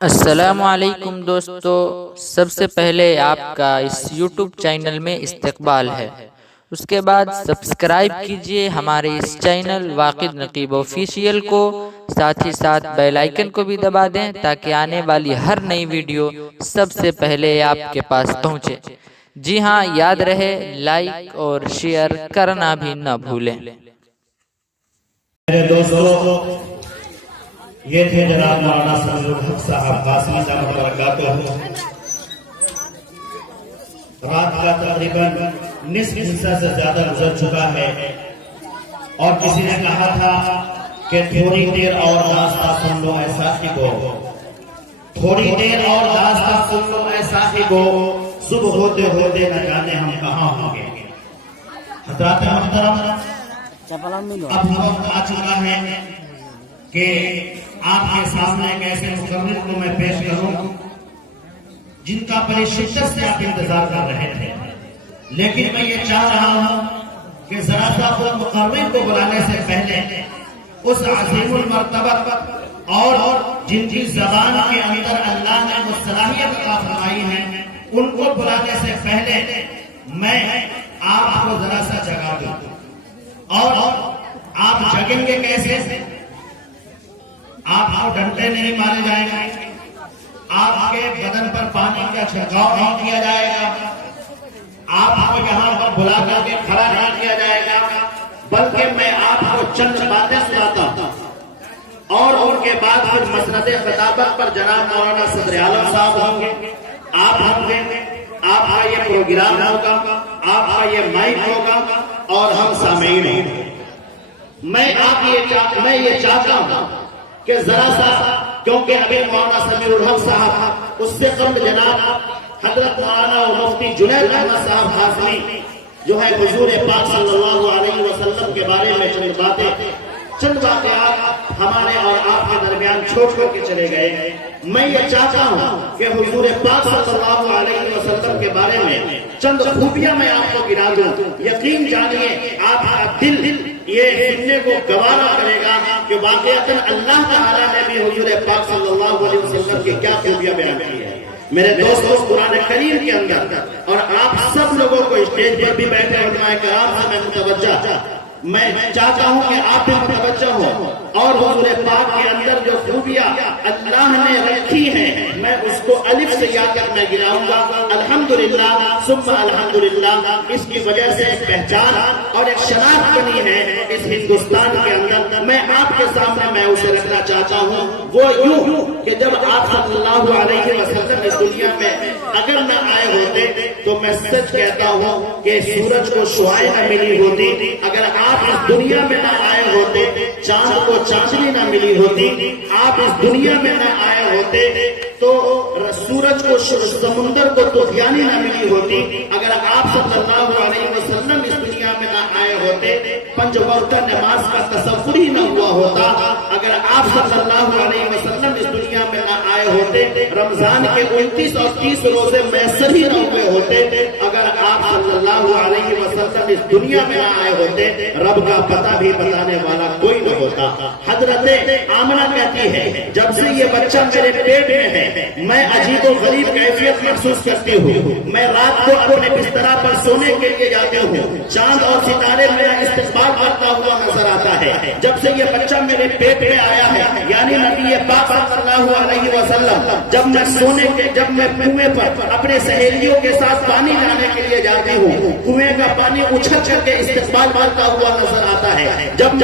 السلام علیکم دوستو، سب سے پہلے آپ کا اس یوٹیوب چینل میں استقبال ہے۔ اس کے بعد سبسکرائب کیجئے ہمارے اس چینل واقد نقیب آفیشیل کو، ساتھ ہی ساتھ بیل آئیکن کو بھی دبا دیں تاکہ آنے والی ہر نئی ویڈیو سب سے پہلے آپ کے پاس پہنچے۔ جی ہاں، یاد رہے لائک اور شیئر کرنا بھی نہ بھولیں۔ میرے دوستو، یہ تھے جناب مولانا سمیع الحق صاحب قاسمی صاحب برکاتہ۔ رات کا تقریباً نصف حصہ سے زیادہ گزر چکا ہے اور کسی نے کہا تھا کہ تھوڑی دیر اور داستہ سن لو اے ساتھی کو، تھوڑی دیر اور داستہ سن لو اے ساتھی کو، صبح ہوتے ہوتے نہ جانے ہم کہاں ہوں گے۔ حضرات محترم، اب وقت آ چکا ہے کہ آپ کے سامنے ایک ایسے مقرر کو میں پیش کروں جن کا بڑی شدت سے آپ انتظار کر رہے تھے، لیکن میں یہ چاہ رہا ہوں کہ ذرا سا وہ مقرر کو بلانے سے پہلے اس عظیم المرتبہ اور جن کی زبان کے اندر اللہ نے وہ صلاحیت عطا فرمائی ہے، ان کو بلانے سے پہلے میں آپ کو ذرا سا جگا دوں۔ اور آپ جگیں گے کیسے؟ آپ کو ڈنڈے نہیں مارے جائیں گے، آپ کے بدن پر پانی کا چھڑکاؤ نہیں کیا جائے گا، آپ کو یہاں پر بلا کر کے کھڑا نہیں کیا جائے گا، بلکہ میں آپ کو چند باتیں سناتا ہوں اور ان کے بعد پھر مسند خطابت پر جناب مولانا صدر عالم صاحب ہوں گے، آپ ہوں گے، آپ کا یہ پروگرام ہوگا، آپ کا یہ مائک ہوگا اور ہم سامعین ہوں گے۔ میں یہ چاہتا ہوں کہ ذرا سا، کیونکہ ابھی مولانا سمیع الحق صاحب، اس سے قبل جناب حضرت مولانا و مفتی جنید احمد صاحب قاسمی جو ہے حضور پاک صلی اللہ علیہ وسلم کے بارے میں چند واقعات ہمارے اور آپ کے درمیان چھوڑ کے چلے گئے۔ میں یہ چاہتا ہوں کہ حضور پاک صلی اللہ علیہ وسلم کے بارے میں چند خوبیاں میں آپ کو گرا دوں۔ یقین جانیے آپ کا دل یہ سننے کو گوارا کرے گا کہ واقعتاً اللہ تعالیٰ نے بھی حضور پاک صلی اللہ علیہ وسلم کی کیا خوبیاں بیان کی ہے۔ میرے دوستوں، قرآن کریم کے اندر اور آپ سب لوگوں کو اسٹیج پر بھی بیٹھے علماء کرام سے میں متوجہ، میں چاہتا ہوں کہ آپ بھی متوجہ ہوں اور حضور پاک کے اندر جو خوبیاں اللہ نے رکھی ہیں میں اس کو الف سے یا کر میں گراؤں گا۔ الحمدللہ ثم الحمدللہ، اس کی وجہ سے ایک پہچان اور ایک شناخت بنی ہے اس ہندوستان کے اندر۔ میں آپ کے سامنے میں اسے رکھنا چاہتا ہوں، وہ یوں کہ جب آپ صلی اللہ علیہ وسلم اس دنیا میں اگر نہ آئے ہوتے تو میں سچ کہتا ہوں کہ سورج کو شعاعیں نہ ملی ہوتی، اگر آپ اس دنیا میں نہ آئے ہوتے چاند کو چاندنی نہ ملی ہوتی، آپ اس دنیا میں نہ آئے ہوتے تو سورج کو سمندر کو طغیانی نہ ملی ہوتی، اگر آپ صلی اللہ علیہ وسلم اس دنیا میں نہ آئے ہوتے پنج وقت نماز کا تصور ہی نہ ہوا ہوتا، اگر آپ صلی اللہ علیہ وسلم اس دنیا میں نہ آئے ہوتے رمضان کے 29 اور 30 روزے میسر ہی نہ ہوئے ہوتے، اگر آپ صلی اللہ علیہ وسلم اس دنیا میں نہ آئے ہوتے رب کا پتہ بھی بتانے والا کوئی نہ ہوتا۔ حضرت آمنہ کہتی ہے جب سے یہ بچہ میرے پیٹ میں ہے میں عجیب و غریب کیفیت محسوس کرتی ہوں، میں رات کو اپنے بستر پر سونے کے لیے جاتی ہوں، چاند اور ستارے میرا استقبال کرتا ہوا نظر آتا ہے۔ جب سے یہ بچہ میرے پیٹ میں آیا ہے یعنی نبی پاک صلی اللہ علیہ وسلم، جب میں کنویں پر اپنے سہیلیوں کے ساتھ پانی لانے کے لیے جاتی ہوں، کنویں کا پانی اچھل کر کے استقبال کرتا ہوا نظر آتا ہے۔ جب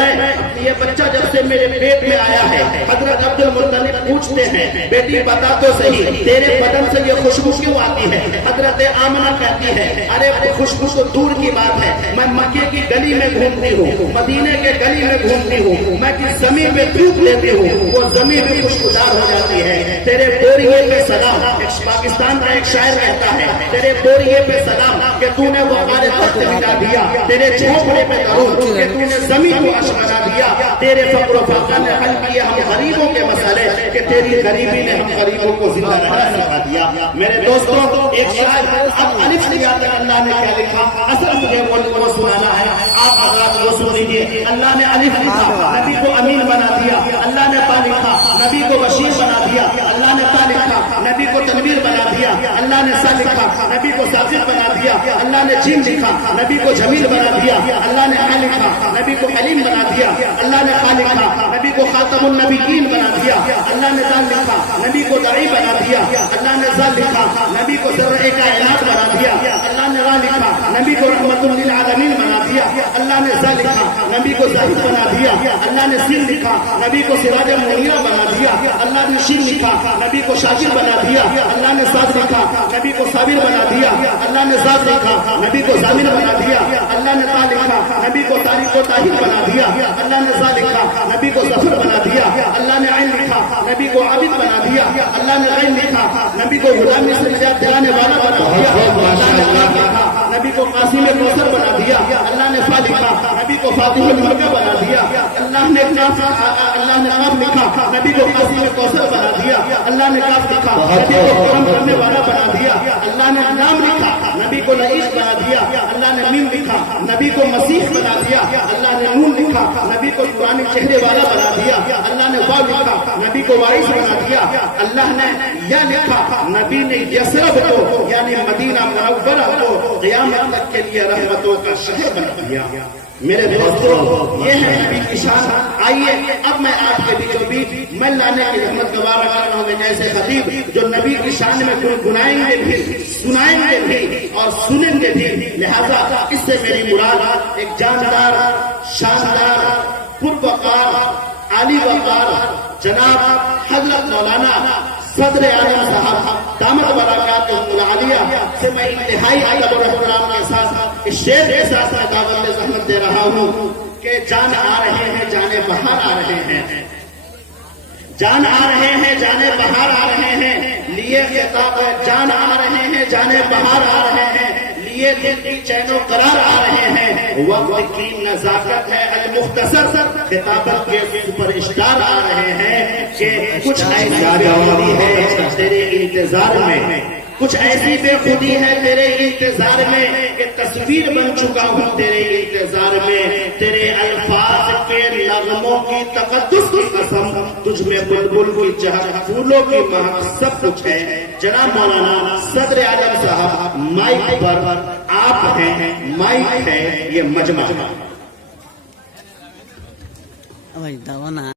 یہ بچہ جب سے میرے پیٹ میں آیا ہے حضرت عبد المطلب پوچھتے ہیں بیٹی بتا تو صحیح تیرے بدن سے یہ خوشبو کیوں آتی ہے؟ حضرت آمنہ کہتی ہے ارے خوشبو تو دور کی بات ہے، میں مکے کی گلی میں گھومتی ہوں، مدینے کے گلی میں گھومتی ہوں، میں کس زمین میں تھوک لیتی ہوں وہ زمین بھی خوشبودار ہو جاتی ہے۔ تیرے بوریے پہ سلام، پاکستان کا ایک شاعر کہتا ہے تیرے بوریے پہ سلام کہ تو نے وہ ہمارے تخت مٹا دیا، تیرے جھونپڑے پہ درود کہ تو نے زمین کو عرش بنا دیا، تیرے فقر و فاقہ نے حل کیے ہم غریبوں کے مسئلے کہ تیری غریبی نے ہم غریبوں کو زندہ رہنا سکھا دیا۔ میرے دوستوں، ایک شاعر اب الف سے یا تک اللہ نے کیا لکھا اصل مجھے وہ سنانا ہے، آپ حضرات وہ سن لیجیے۔ اللہ نے الف لکھا، نبی کو امین بنا دیا، اللہ نے تا لکھا، نبی کو بشیر بنا دیا، اللہ نے تا نبی کو ساجد بنا دیا، اللہ نے جیم لکھا، نبی کو جمیل بنا دیا، اللہ نے حل لکھا، نبی کو حلیم بنا دیا، اللہ نے خا لکھا، نبی کو خاتم النبیین بنا دیا، اللہ نے ذال لکھا، نبی کو داعی بنا دیا، اللہ نے ذال لکھا، نبی کو ذرہ کائنات بنا دیا، اللہ نے را لکھا، نبی کو رحمت للعالمین بنا دیا، اللہ نے ذا لکھا، نبی کو زاہد بنا دیا، اللہ نے سین لکھا، نبی کو سراج منیرہ بنا دیا، اللہ نے شین لکھا، نبی کو شاکر بنا دیا، اللہ نے صاد لکھا، نبی کو صابر بنا دیا، اللہ نے ذات لکھا، نبی کو ضامر بنا دیا، اللہ نے تا لکھا، نبی کو تاریخ و طاہر بنا دیا، اللہ نے ذا لکھا، نبی کو ظفر بنا دیا، اللہ نے عین لکھا، نبی کو عابد بنا دیا، اللہ نے غین لکھا، نبی کو غلامی سے نجات دلانے والا بنا دیا، اللہ نے قاف لکھا، نبی کو قاسم کوثر بنا دیا، اللہ نے فا لکھا، نبی کو فاتح المکہ بنا دیا، اللہ نے قاف لکھا، نبی کو قاسم کوثر بنا دیا، اللہ نے قاف لکھا، نبی کو کرم کرنے والا بنا دیا، اللہ نے نام لکھا، نبی کو لئیس بنا دیا، اللہ نے میم لکھا، نبی کو مسیح بنا دیا، اللہ نے نون لکھا، نبی کو پرانے چہرے والا بنا دیا، اللہ نے واو لکھا، نبی کو وارث بنا دیا، اللہ نے یا لکھا، نبی نے یثرب کو یعنی مدینہ منورہ کو قیامت تک کے لیے رحمتوں کا شہر بنا دیا۔ میرے دوستو، یہ ہے نبی کی شان۔ آئیے اب میں آپ کے بیچوں بیچ میں لانے کی رحمت گوارا کر رہا ہوں جیسے خطیب جو نبی کی شان میں گنگنائیں گے بھی، سنائیں گے بھی اور سنیں گے بھی، لہذا اس سے میری مراد ایک جاندار، شاندار، پروقار، عالی وقار جناب حضرت مولانا صدر اعظم صاحب دامت برکاتہ العالیہ سے میں انتہائی ادب و احترام کے ساتھ اس شعر کے ساتھ میں دعوت زحمت دے رہا ہوں کہ جان آ رہے ہیں، جانے بہار آ رہے ہیں، جان آ رہے ہیں، جانے بہار آ رہے ہیں، لیے خطاب جان آ رہے ہیں، جانے بہار آ رہے ہیں، لیے دل کی چین و قرار آ رہے ہیں، وقت کی نزاکت ہے المختصر، خطابت کے سپر اسٹار آ رہے ہیں کہ کچھ ایسی بے خودی ہے تیرے انتظار میں، کچھ ایسی بے خودی ہے تیرے انتظار میں کہ تصویر بن چکا ہوں تیرے انتظار میں، تیرے الفاظ کے نغموں کی تقدس کی قسم، تجھ میں بلبل کی چہک، پھولوں کی مہک، سب کچھ ہے۔ جناب مولانا صدر اعظم صاحب مائک پر آپ ہیں، مائک ہے یہ مجمع۔